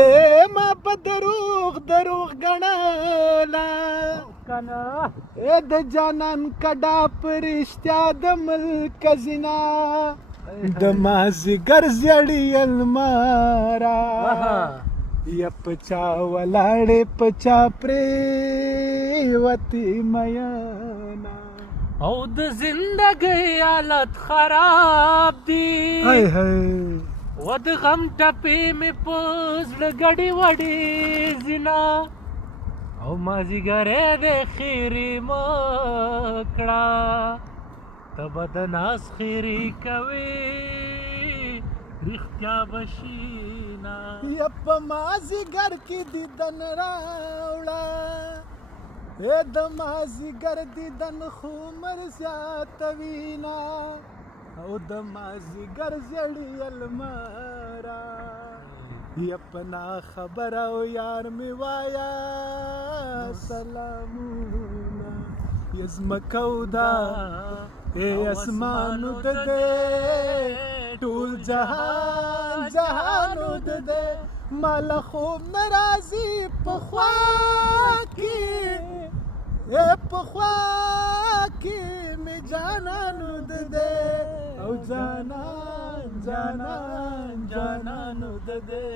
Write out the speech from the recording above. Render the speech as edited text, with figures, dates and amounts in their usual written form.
ए ما په دروغ ګڼلا کنه ए د جانان کډا پرشتیا د ملک زینا د مازیګر زړی المارا یا پچا ولاړې پچا پریوتی میانا او د زندګۍ حالت خراب دي هاي هاي و د غم ټپې مې په زړه ګډې وډې زینا او مازدیګری د خیرې مه کړه ته به د ناز خیرې کوې رښتیا به شي نه یا په مازیګر کې دیدن راوړه ए د مازیګر دیدن خو عمر زیاتوینا او د مازیګر زړی المارا یپنا خبر او یار می وایا سلامونه یزمکودا اے اسمانو د دې ټول جهان د دې مال خو ناراضي په خوا کې اے په خوا کې می جانانو د دې او جانان د دې